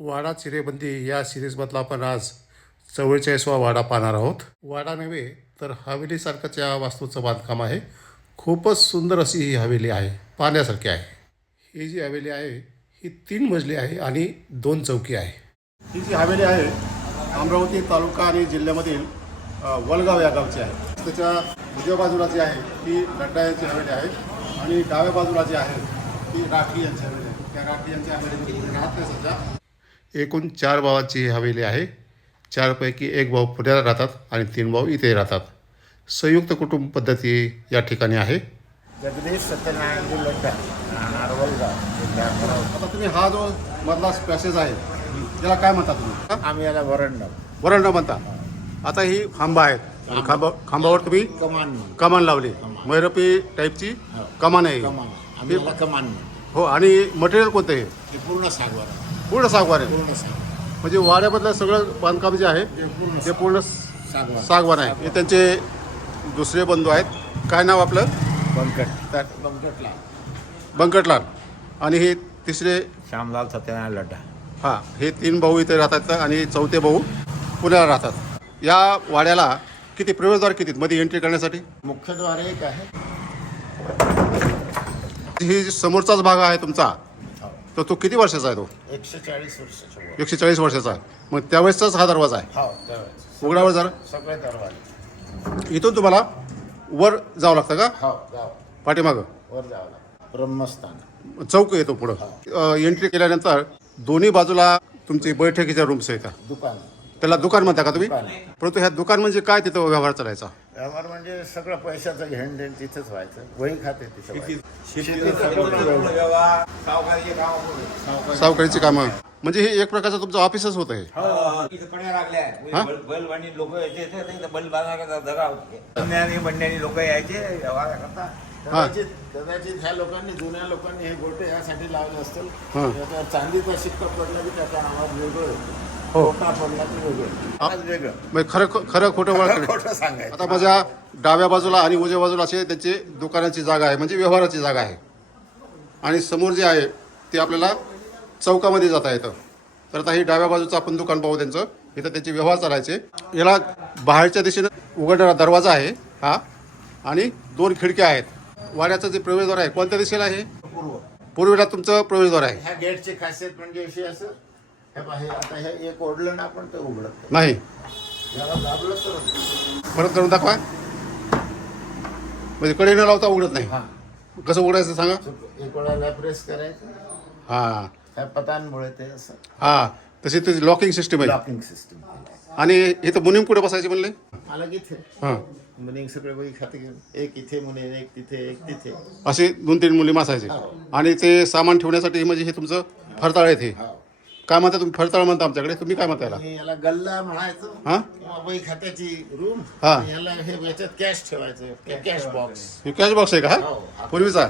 वाडा चिरेबंदी या सिरीजमधला आपण आज 44वा वाडा पाहणार आहोत. वाडा नव्हे तर हवेलीसारखंच या वास्तूचं बांधकाम आहे. खूपच सुंदर अशी ही हवेली आहे, पाहण्यासारखी आहे. ही जी हवेली आहे ही 3 मजली आहे आणि 2 चौकी आहे. ही जी हवेली आहे अमरावती तालुका आणि जिल्ह्यामधील वलगाव या गावची आहे. त्याच्या उजव्या बाजूला जी आहे ती लड्डा यांची हवेली आहे आणि डाव्या बाजूला जी आहे ती राठी यांची हवेली आहे. त्या राठी यांच्या हवेलीमध्ये राहत नाही सध्या. एकूण 4 भावांची ही हवेली आहे. 4 पैकी 1 भाऊ पुण्याला राहतात आणि 3 भाऊ इथे राहतात. संयुक्त कुटुंब पद्धती या ठिकाणी आहे. जगदीश सत्यनारायण लड्डा वलगाव. आता तुम्ही हा जो मधला पॅसेज आहे त्याला काय म्हणता तुम्ही? आम्ही याला वरंडा वरंडा म्हणता. आता ही खांबा आहेत आणि खांबावर तुम्ही कमान लावली, मैरपी टाईपची कमान आहे. आम्ही याला कमान म्हणतो. हो. आणि मटेरियल कोणतं आहे? हे पूर्ण सागवार आहे. पूर्ण सागवान आहे. पूर्ण सागवार म्हणजे वाड्यामधलं सगळं बांधकाम जे आहे ते पूर्ण सागवार. सागवान आहे. हे त्यांचे दुसरे बंधू आहेत. काय नाव आपलं? बंकटला बंकटलाल. आणि हे तिसरे श्यामलाल सत्यनारायण लड्डा. हां, हे 3 भाऊ इथे राहतात आणि चौथे भाऊ पुण्याला राहतात. या वाड्याला किती प्रवेशद्वार किती मध्ये एंट्री करण्यासाठी? मुख्यद्वार एक आहे. ही समोरचाच भाग आहे तुमचा, तर तो किती वर्षाचा आहे? तो 140 वर्षाच्या वर. 140 वर्षाचा आहे. मग त्यावेळेसचाच हा दरवाजा आहे. हो त्यावेळेस उघडावर जरा. सगळे दरवाजे. इथून तुम्हाला वर जावं लागतं का? हो जाव पाठीमागं वर जावं लागतं. ब्रह्मस्थान चौक येतो पुढं. एंट्री केल्यानंतर दोन्ही बाजूला तुमची बैठकीच्या रूम्स आहेत. दुकान. त्याला दुकान म्हणता का तुम्ही? दुकान. परंतु ह्या दुकान म्हणजे काय तिथं व्यवहार चालायचा? व्यवहार म्हणजे सगळं पैशाचं घेण देण तिथेच व्हायचं. वही खाते तिथे. सावकारीची कामं म्हणजे हे एक प्रकारचं तुमचं ऑफिसच होतं हे. लोक यायचे बैल बांधण्याचा जगा होते. बंड्यानी लोक यायचे व्यवहार करता. कदाचित ह्या लोकांनी, जुन्या लोकांनी हे गोटे यासाठी लावले असतील. हां. त्याचा चांदीचा शिक्का पडला की त्याचा आवाज वेगळं होतो. हो. खोटा पडला की वेगळं आवाज वेगळं. म्हणजे खरं खोटं ओळख. खोटं सांगायचं. आता माझ्या डाव्या बाजूला आणि उजव्या बाजूला असे त्यांची दुकानाची जागा आहे, म्हणजे व्यवहाराची जागा आहे. आणि समोर जे आहे ते आपल्याला चौकामध्ये जाता येतं. तर आता ही डाव्या बाजूचं आपण दुकान पाहू त्यांचं. इथं त्यांचे व्यवहार चालायचे. याला बाहेरच्या दिशेनं उघडणारा दरवाजा आहे हा आणि 2 खिडक्या आहेत. वाड्याचं जे प्रवेशद्वार आहे कोणत्या दिशेला आहे? पूर्वेला तुमचं प्रवेशद्वार आहे. ह्या गेटची खासियत म्हणजे अशी असं, हे पहा, हे आता हे एक ओढलं ना आपण ते उघडत नाही. याला दाबलं तर परत करून दाखवा. म्हणजे कडे न लावता उघडत नाही. हा. कसं उघडायचं सांगा? एक वेळाला प्रेस करायचं. हां ह्या पतांमुळे ते असं हां, तशी त्याची लॉकिंग सिस्टीम आहे. Locking system. आणि इथं मुनीम कुठे बसायचे म्हणले? मला इथे हां, मुनिंग सगळे वही खाते घेऊन एक इथे मुनी, एक तिथे, एक तिथे. असे 2-3 मुली बसायचे. आणि ते सामान ठेवण्यासाठी म्हणजे हे तुमचं फरताळ आहे. ते हो. काय म्हणता तुम्ही? फरताळ म्हणता आमच्याकडे. तुम्ही काय म्हणता याला? आणि याला गल्ला म्हणायचं. हां किंवा वही खात्याची रूम. हा. याला हे याच्यात कॅश ठेवायचं. Cash box. हे कॅश बॉक्स आहे का हो. हा पूर्वीचा?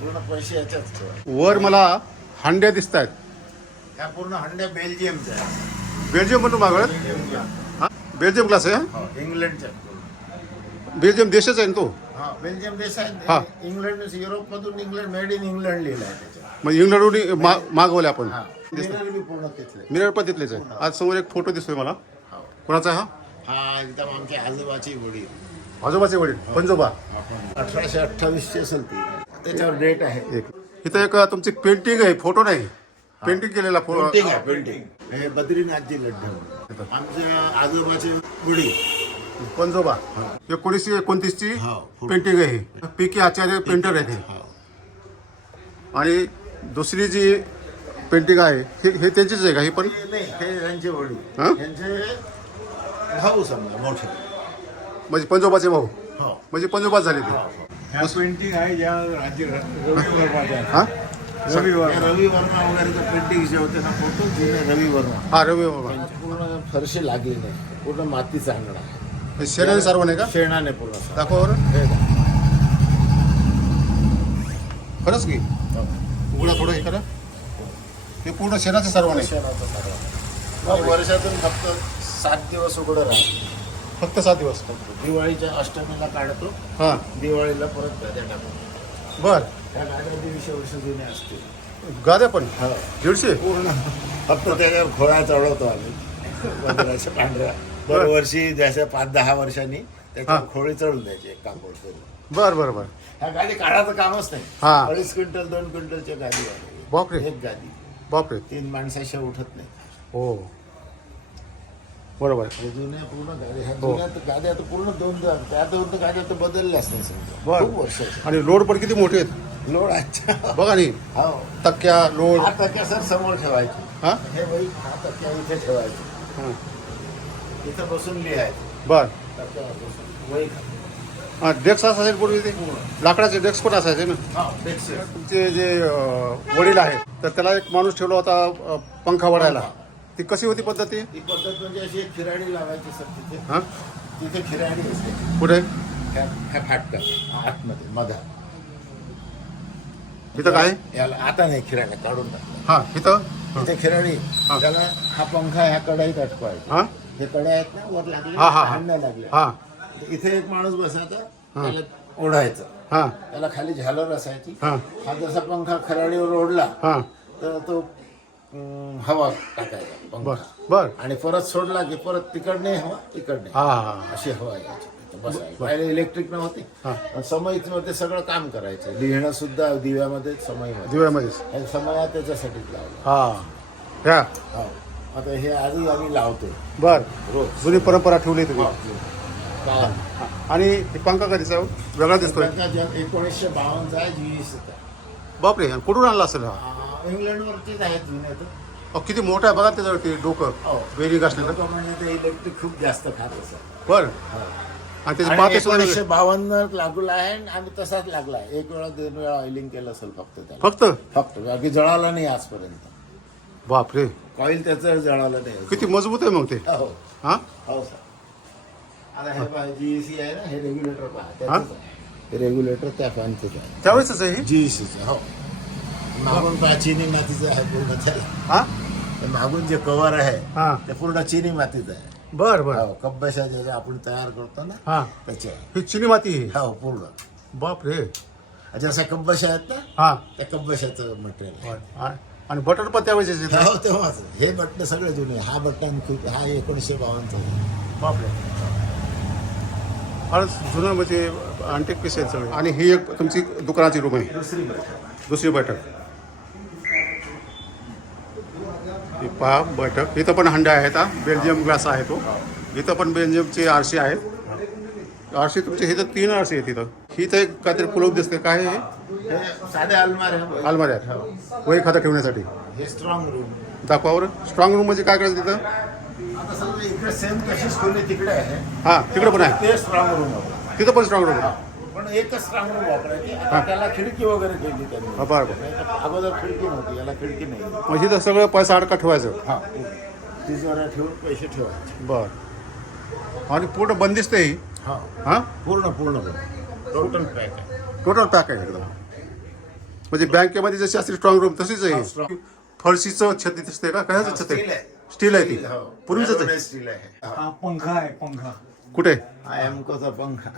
पूर्ण पैसे याच्यात ठेवायचे. वर मला हांड्या दिसत आहेत. ह्या पूर्ण हंड्या बेल्जियमच्या आहेत. बेल्जियम म्हणून मागं. बेल्जियमच्या. हां, बेल्जियम क्लास आहे. हो, इंग्लंडच्या. बेल्जियम देशच आहे ना तो. हा, बेल्जियम देश हा. आहे. इंग्लंड, युरोपमधून इंग्लंड, मेड इन इंग्लंड लिहिलं आहे त्याच्यात. मग इंग्लंडवरून मागवले आपण. हा. मिरर बी पूर्ण तिथले. मिरर पण तिथलेच आहे. आज समोर एक फोटो दिसतोय मला. हो. कोणाचा आहे हा? हा एकदम आमच्या आजोबाची वडील. आजोबाचे वडील पंजोबा. 1828 ची असेल ती. त्याच्यावर डेट आहे. इथं एक तुमची पेंटिंग आहे, फोटो नाही. पेंटिंग केलेला पेंटिंग आहे. पेंटिंग हे बद्रीनाथजी लड्डू. आमच्या आजोबाचे वडील पंजोबा. 1929ची हो. पेंटिंग आहे. पी.के. आचार्य पेंटर आहे ते. आणि दुसरी जी पेंटिंग आहे हे त्यांचीच आहे का? ही पण नाही, हे त्यांचे वडील. हा? त्यांचे भाऊ समजा मोठे. म्हणजे पंजोबाचे भाऊ. हो. म्हणजे पंजोबाच झाले ते. ह्या पेंटिंग आहे ज्या रवी वर्माच्या हा रवी हे वर्मा. रवी वर्मा वगैरे पेंटिंग जे होते ना फोटो जुने रवी वर्मा. हा रवी बाबा. पूर्ण फरशी लागली नाही. पूर्ण मातीचा अंगणा आहे. शेणाने सारवण आहे का? शेणाने पूर्ण. दाखवा बरं. हे बघा. खरंच की उघडा थोडं हे करा. हे पूर्ण शेणाचं सारवण आहे. शेणाचा सर्व. मग वर्षातून फक्त 7 दिवस उघडं राहतं. फक्त 7 दिवस. दिवाळीच्या अष्टमीला काढतो. हां दिवाळीला परत गाद्या टाकतो. बर. त्या गाड्या 150 वर्ष जुन्या असतील. गाद्या पण हो 150. पूर्ण फक्त त्याच्यावर खोळा चढवतो आम्ही बदलाच्या पांढऱ्या दरवर्षी जसं 5-10 वर्षांनी त्याच्यावर खोळी चढून द्यायची एक कापड करून. बरं बरं बरं. ह्या गाडी काढायचं कामच नाही. हा. 2.5 क्विंटल 2 क्विंटलच्या गाडी आहे. बापरे. एक गाडी बापरे. 3 माणसाशिवाय उठत नाही. हो बरोबर. हे जुन्या पूर्ण गाडी ह्या हो. जुन्या तर गाड्या तर पूर्ण 2 त्यात गाड्या तर बदलल्याच नाही समजा. बरं. खूप वर्षाच्या आणि लोड पण किती मोठे आहेत लोड अच्छा बघा नाही. हो तक्क्या लोड. हा टक्क्या सर समोर ठेवायची. हा हे बाई हा टक्क्या इथे ठेवायची. हां इथं बसून लिहायचं बर. टक्क्यावर बसून वही खाली. डेस्क असायचे पूर्वी ते लाकडाचे डेस्क पण असायचे ना. हा डेस्क. तुमचे जे वडील आहेत तर त्याला एक माणूस ठेवला होता पंखा वडायला. ती कशी होती पद्धती? ही पद्धत म्हणजे अशी एक खिराडी लावायची सर तिथे. हां तिथे खिराडी असते कुठे? ह्या फाटकात आतमध्ये मधा. इथं काय? याला आता नाही खिराड्या काढून टाकल्या. हां इथं. तिथे खिराडी हा. त्याला हा पंखा ह्या कडाईत अटकवायचा. हां हे कड्या आहेत ना वर लागले हा, हा, हा. हाणण्या लागल्या. हां इथे एक माणूस बसायचा त्याला ओढायचं. हां त्याला खाली झालर असायची. हां हा जसा पंखा खराडीवर ओढला हां तर तो हवा टाकायचा बर पंखा बर. आणि परत सोडला की परत तिकडने हवा इकडने हां हां अशी हवा यायची. बसायची. पहिले इलेक्ट्रिक नव्हते. हां पण समईमध्ये सगळं काम करायचं. लिहिणं सुद्धा दिव्यामध्ये समईमध्ये. दिव्यामध्येच. हे समया त्याच्यासाठीच लावलं. हां ह्या हो आता हे आधी आम्ही लावतो बर. रोज. जुनी परंपरा ठेवली तुम्ही. काय आणि हे पंखा कधीचा वेगळा दिसतोय. 1952 आहे GS चा. बापरे. आणि कुठून आणला असेल हा? इंग्लंडवरचीच आहेत जुन्या तर. अहो, किती मोठा आहे बघा त्याच्यावरती डोकं हो. बेरिंग असलेलं. लोकं म्हणजे ते इलेक्ट्रिक खूप जास्त खात असतात. बर. आणि त्याचे पाते सुद्धा वेगळे. 1952 लागला आहे आणि तसाच लागला आहे. 1 वेळा 2 वेळा ऑइलिंग केलं असेल फक्त त्याला. फक्त बाकी जळाला नाही आजपर्यंत. बापरे. कॉईल त्याचं जळालं नाही. किती मजबूत आहे मग ते. हो हा हो सर. आता हे पहा GEC आहे ना हे रेग्युलेटर पहा हा? त्याचंच आहे. हे रेग्युलेटर त्या फॅनचंच आहे. त्यावेळेसच आहे हे? GECचं हो. मागून पहा चिनी मातीचं आहे पूर्ण त्याला. हा ते मागून जे कव्हर आहे हा ते पूर्ण चिनी मातीचं आहे. बर बर. हो कब्बशा जे आपण तयार करतो ना हा त्याचे आहे. ही चिनी माती आहे. हो पूर्ण बापरे. जशा कब्बशा आहेत ना हा त्या कब्बशाचं मटेरियल आहे. आणि बटन पण त्यावेळेस येते. हो तेव्हाच हे बटणं सगळे जुने. हा बटन खूप हा 1952 बापरे. फारच जुनं म्हणजे अँटिक पीस आहेत सगळे. आणि ही एक तुमची दुकानाची रूम आहे. दुसरी बैठक. ही पहा बैठक. इथं पण हंडा आहेत. हा बेल्जियम ग्लास आहे तो. इथं पण बेल्जियमचे आरशी आहेत. आरशी तुमचे इथं 3 आरशी आहेत इथं. ही तर एक काहीतरी कुलूप दिसते. काय हे? हे साध्या अलमाऱ्या. अलमाऱ्या आहेत वही खाता ठेवण्यासाठी. हे स्ट्रॉंग रूम. दाखवा बरं. स्ट्रॉंग रूम म्हणजे काय करायचं तिथं? आता समजा इकडे सेम तशीच खोली तिकडे आहे. हां तिकडं पण आहे. ते स्ट्रॉंग रूम आहे. तिथं पण स्ट्रॉंग रूम आहे. पण एकच स्ट्रॉंग रूम वापरायची. आता त्याला खिडकी वगैरे केली त्यांनी. हा बरं बरं. अगोदर खिडकी नव्हती याला खिडकी नाही. म्हणजे इथं सगळं पैसा अडका ठेवायचं. हा तिजोऱ्या ठेवून पैसे ठेवायचे. बरं. आणि पूर्ण बंदिस्त आहे ही. हा हां पूर्ण टोटल पॅक आहे. टोटल पॅक आहे एकदम. म्हणजे बँकेमध्ये जशी असते स्ट्रॉंग रूम तशीच आहे. strong. फरशीचं छत दिसते का? कशाचं छत स्टील आहे? आहे. स्टील आहे ती. हो. पूर्वीचंच आहे. स्टील आहे. हा पंखा आहे पंखा. कुठे? हा एमकोचा पंखा.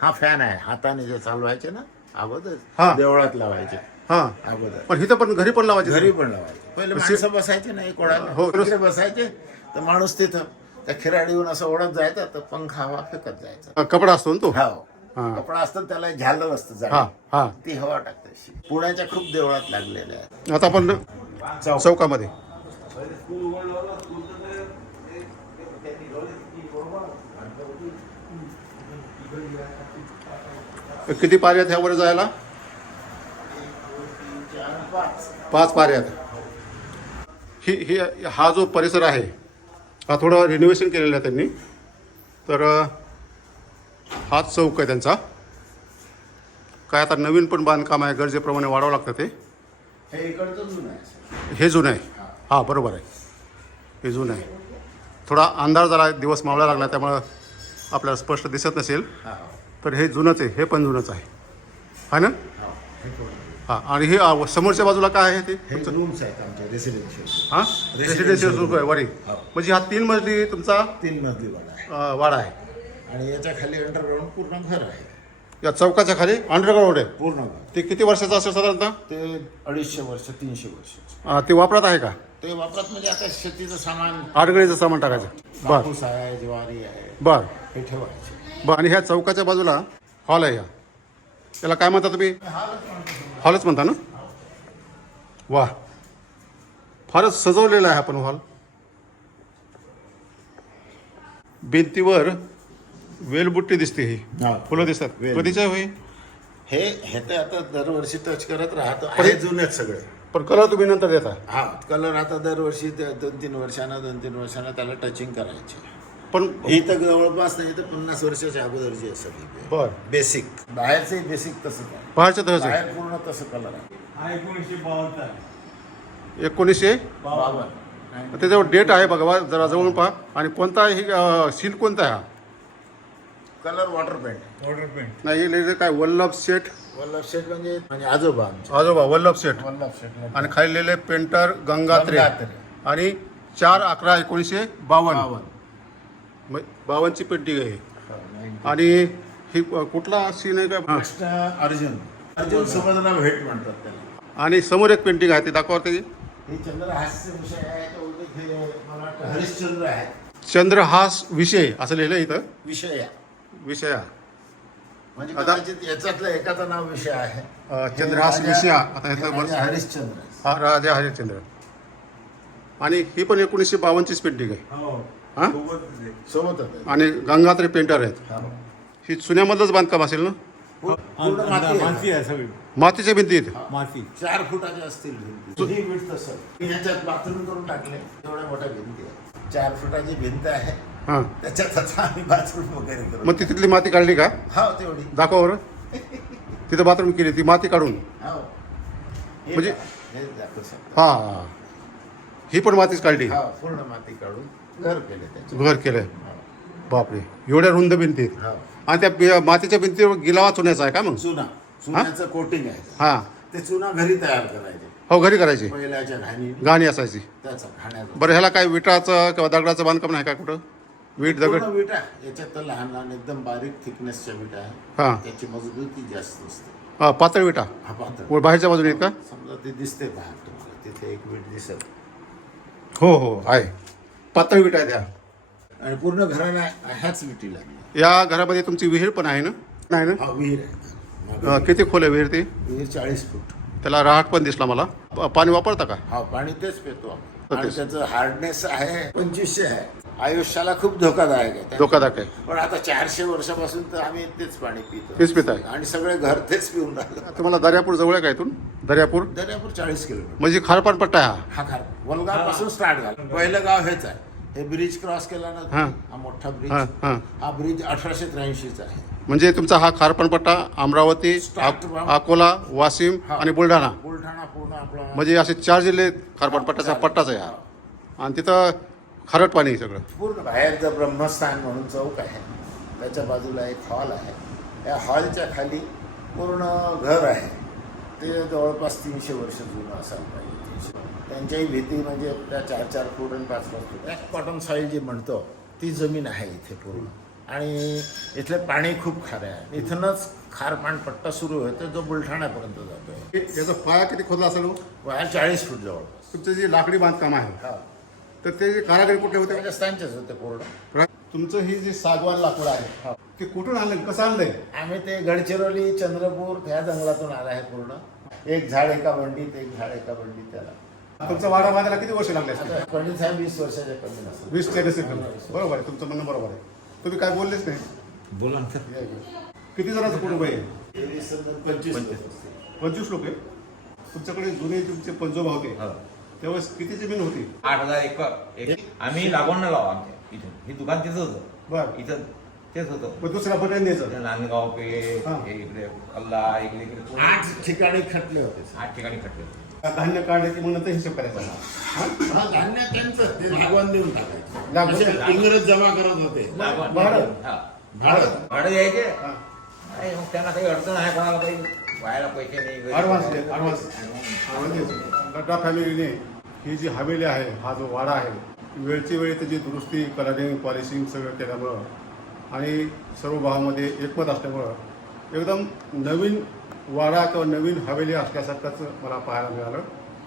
हा फॅन आहे. हाताने जे चालवायचे ना हा. अगोदर देवळात लावायचे हां अगोदर. पण इथं पण घरी पण लावायची. घरी पण लावायचे. पहिले माणसं बसायचे नाही कोणाला. हो. तिकडे बसायचे तर माणूस तिथं त्या खिराडीहून असं ओढत जायचं तर पंखा हवा फेकत जायचा. कपडा असतो ना तो. हो हा. कपडा असतं त्याला झालर असतं हां जाड. हां. ती हवा टाकते अशी. पुण्याच्या खूप देवळात लागलेल्या आहेत. आता आपण चौकामध्ये. किती पायऱ्या आहेत ह्यावर जायला? 5 पायऱ्या आहेत. ही हा जो परिसर आहे हा थोडं रिनोव्हेशन केलेलं आहे त्यांनी. तर हाच चौक आहे त्यांचा. काय आता नवीन पण बांधकाम आहे. गरजेप्रमाणे वाढावं लागतं ते. हे इकडचं जुनं आहे. हे जुनं आहे. हां बरोबर आहे. हे जुनं आहे. थोडा अंधार झाला दिवस मावळा लागला त्यामुळं आपल्याला स्पष्ट दिसत नसेल. हा तर हे जुनंच आहे. हे पण जुनंच आहे. है ना? हां. आणि हे समोरच्या बाजूला काय आहे ते? हे रूम्स आहेत आमचे रेसिडेन्शियल. हां रेसिडेन्शियल रूम आहे वरी. म्हणजे हा 3 मजली तुमचा 3 मजली वाडा आहे. वाडा आहे. आणि याच्या खाली अंडरग्राऊंड पूर्ण घर आहे. या चौकाच्या खाली अंडरग्राऊंड रोड आहे. पूर्ण गाव. ते किती वर्षाचं असेल साधारणतः? ते 250 वर्ष 300 वर्ष ते वापरात आहे का? ते वापरात म्हणजे आता शेतीचं सामान, आडगळीचं सामान टाकायचं. बर कापूस आहे, ज्वारी आहे, बर हे ठेवायचे. बर. आणि ह्या चौकाच्या बाजूला हॉल आहे. त्याला काय म्हणता तुम्ही? हॉलच म्हणता ना? वा, फारच सजवलेला आहे आपण हॉल. भिंतीवर वेलबुट्टी दिसते. ही हा. फुलं दिसतात. वेल. कधीच्या होई? हे तर आता दरवर्षी टच करत राहतो. हे जुनेच सगळे. पण कलर तुम्ही नंतर देता. हा, कलर आता दरवर्षी 2-3 वर्षांना त्याला टचिंग करायचे. पण ही तर जवळपास नाही तर 50 वर्षाच्या अगोदरची आहे सगळी. बर, बेसिक बाहेरचे बेसिक तसंच आहे. बाहेरच्या तसंच आहे. बाहेर पूर्ण तसं कलर आहे. हा 1952 आहे. 1952. त्याच्यावर डेट आहे बघा जरा जवळून पहा. आणि कोणता आहे सील कोणता आहे हा? Colour water paint. Water paint. नाही, हे काय वल्लभ शेठ वल्लभ शेठ म्हणजे आजोबा आमचे. आजोबा वल्लभ शेठ. वल्लभ शेठ आणि खाली लिहिले पेंटर गंगात्रे. गंगात्रे. आणि 4/11/1952. 52ची पेंटिंग आहे. आणि ही कुठला सीन आहे का? कृष्ण अर्जुन सुभद्रा भेट म्हणतात त्याला. आणि समोर एक पेंटिंग आहे, ते दाखवा त्याची. हे चंद्रहास्य विषय आहे. तो उल्लेख हे मला वाटतं हरिश्चंद्र आहे. चंद्रहास विषय असं लिहिलं इथं. विषय आहे. विषया म्हणजे आता- कदाचित याच्यातलं एकाचं नाव विषय आहे. चंद्रहास हे विषया. राजा- आता हे ह्याचं राजा हरिश्चंद्र आहे. हा राजा हरिश्चंद्र. आणि ही पण 1952चीच पेंटिंग आहे. हो. हा? सोबतच आहे. सोबतच आहे. आणि गंगात्रे पेंटर आहेत. हा. ही चुन्यामधलंच बांधकाम असेल ना? पूर्ण माती आहे. माती आहे सगळी. मातीच्या भिंती आहेत. माती. 4 फुटाच्या असतील भिंती. ही वीट तसं मी ह्याच्यात बाथरूम करून टाकले. एवढ्या मोठ्या भिंती आहे. 4 फुटाची भिंत आहे. हां, त्याच्यात आता आम्ही बाथरूम वगैरे करू. मग ती तिथली माती काढली का? हा, तेवढी. दाखवा बरं. तिथं बाथरूम केली, ती माती काढून. हो. हे म्हणजे- हे दाखवू शकतो. हा, ही पण मातीच काढली. हा, पूर्ण माती काढून घर केले त्याचे. घर केलंय. बापरे, एवढ्या रुंद भिंती आहेत. हा. आणि त्या मातीच्या भिंतीवर गिलावा चुन्याचा आहे का मग? चुन्याचं कोटिंग आहे. हां, ते चुना घरी तयार करायचे. हो, घरी करायची. पहिल्याच्या घाणी गाणी असायची. त्याचा खाण्याचा. बरं, ह्याला काय विटाचं किंवा दगडाचं बांधकाम नाही का कुठं? वीट दगड. पूर्ण विटा. याच्यात तर लहान लहान एकदम बारीक थिकनेसच्या विटा आहे. हां, त्याची मजबूती जास्त असते. पातळ विटा. हा, पातळ. वर बाहेरच्या बाजूने आहेत का? समजा ते दिसते बाहेर तुम्हाला. तिथे एक वीट दिसत. हो हो, आहे. पातळ विटा आहेत ह्या. आणि पूर्ण घराला ह्याच विटी लागली. या घरामध्ये तुमची विहीर पण आहे ना? नाही ना? हा, विहीर आहे. किती खोल आहे विहीर ती? विहीर 40 फूट. त्याला रहाट पण दिसला मला. पाणी वापरता का? हा, पाणी तेच पितो आम्ही. तर आणि तेच. त्याचं हार्डनेस आहे 2500 आहे. आयुष्याला खूप धोकादायक आहे. धोकादायक आहे. पण आता 400 वर्षापासून तर आम्ही तेच पाणी पितो. तेच पिताय. आणि सगळे घर तेच पिऊन राहिलं. तुम्हाला दर्यापूर जवळ आहे का इथून? दर्यापूर दर्यापूर 40 किलोमीटर. म्हणजे खारपान पट्टा आहे हा. हा, खार वलगाव पासून स्टार्ट झाला. पहिलं गाव हेच आहे. हे ब्रिज क्रॉस केला ना हा. तुम्ही, हा मोठा ब्रिज. हां हां. हा ब्रिज 1883 चा आहे. म्हणजे तुमचा हा खारपान पट्टा अमरावती, Start अकोला, वाशिम हा. आणि बुलढाणा, बुलढाणा पूर्ण आपला म्हणजे असे 4 जिल्हे खारपान पट्ट्याचा पट्टाच आहे हा. आणि तिथं खारट पाणी आहे सगळं. पूर्ण बाहेरचं ब्रह्मस्थान म्हणून चौक आहे. त्याच्या बाजूला एक हॉल आहे. या हॉलच्या खाली पूर्ण घर आहे. ते जवळपास 300 वर्ष जुनं असायला पाहिजे. 300. त्यांच्याही भीती म्हणजे त्या 4-4 फूट आणि 5-5 फूट. कॉटन सॉईल जी म्हणतो ती जमीन आहे इथे पूर्ण. आणि इथले पाणी खूप खारे आहे. इथूनच खारपान पट्टा सुरू होतो जो बुलढाण्यापर्यंत जातोय. याचा पाया किती खोदला असेल? बाहेर 40 फूट जवळपास. तुमचं जे लाकडी बांधकाम आहे हा, तर ते कारागीर कुठे होते? राजस्थानचेच होते पूर्ण. तुमचं ही जी सागवान लाकूड आहे ते कुठून आणलं, कसं आणलंय? आम्ही ते गडचिरोली, चंद्रपूर ह्या जंगलातून आला आहे पूर्ण. एक झाड एका बंडीत, एक झाड एका बंडीत. त्याला तुमचा वाडा बांधायला किती वर्ष लागले असतील? आता पंडित साहेब 20 वर्षाच्या कमी नसेल. 20 ते 20. बरोबर आहे, तुमचं म्हणणं बरोबर आहे. तुम्ही काय बोललेच नाही. बोला ना. किती जणांचं कुटुंब आहे? 25 25 लोक आहे. तुमच्याकडे जुने तुमचे पंजोबा होते त्यावेळेस किती जमीन होती? 8,000 एकर. आम्ही लागवड न लावा आमच्या इथून. हे दुकान तिथं होतं. बरं. इथं तेच होतं. मग दुसऱ्या पट्याने द्यायचं. इथं नांदगाव पेठ, हा. हे इकडे कल्ला, इकडे पूर्ण 8 ठिकाणी खटले होते. 8 ठिकाणी खटले होते. धान्य काढायची म्हणून तर हिशोब करायचा. हा, धान्य त्यांचं ते लागवण देऊन टाकायचं. लागवण. असे इंग्रज जमा करत होते. लागवड. भाडं? हा. भाडं. भाडं द्यायचे. हा. नाही, मग त्यांना काही अडचण आहे कोणाला काही व्हायला पैसे नाही घरी. ॲडव्हान्स द्या, ॲडव्हान्स. गड्डा फॅमिलीने ही जी हवेली आहे, हा जो वाडा आहे, वेळची वेळी त्याची दुरुस्ती, कलरिंग, पॉलिशिंग सगळं केल्यामुळं आणि सर्व भावामध्ये एकमत असल्यामुळं एकदम नवीन वाडा किंवा नवीन हवेली असल्यासारखंच मला पाहायला मिळालं.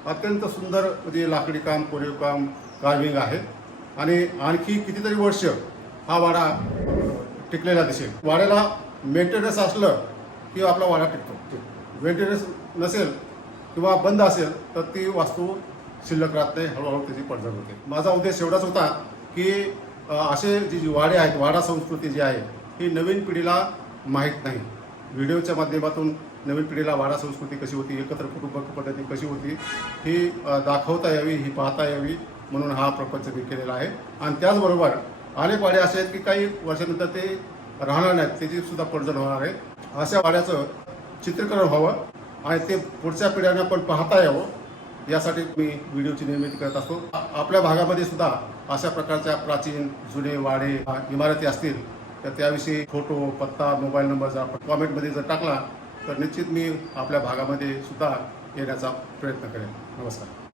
अत्यंत सुंदर म्हणजे लाकडी काम, कोरीव काम, कार्विंग आहे आणि आणखी कितीतरी वर्ष हा वाडा टिकलेला दिसेल. वाड्याला मेंटेनन्स असलं की आपला वाडा टिकतो. मेंटेनन्स नसेल किंवा बंद असेल तर ती वास्तू शिल्लक राहत नाही, हळूहळू त्याची पडझड होते. माझा उद्देश एवढाच होता की असे जी वाडे आहेत, वाडा संस्कृती जी आहे ही नवीन पिढीला माहीत नाही. व्हिडिओच्या माध्यमातून नवीन पिढीला वाडा संस्कृती कशी होती, एकत्र कुटुंब पद्धती कशी होती ही दाखवता यावी, ही पाहता यावी म्हणून हा प्रपंच मी केलेला आहे. आणि त्याचबरोबर अनेक वाडे असे आहेत की काही वर्षानंतर ते राहणार नाहीत, त्याची सुद्धा पडझड होणार आहे. अशा वाड्याचं चित्रीकरण व्हावं आणि ते पुढच्या पिढ्यांना पण पाहता यावं यासाठी मी व्हिडिओची निर्मिती करत असतो. आपल्या भागामध्ये सुद्धा अशा प्रकारच्या प्राचीन जुने वाडे इमारती असतील तर त्याविषयी फोटो, पत्ता, मोबाईल नंबर जर आपण कॉमेंटमध्ये जर टाकला तर निश्चित मी आपल्या भागामध्ये सुद्धा येण्याचा प्रयत्न करेन. नमस्कार.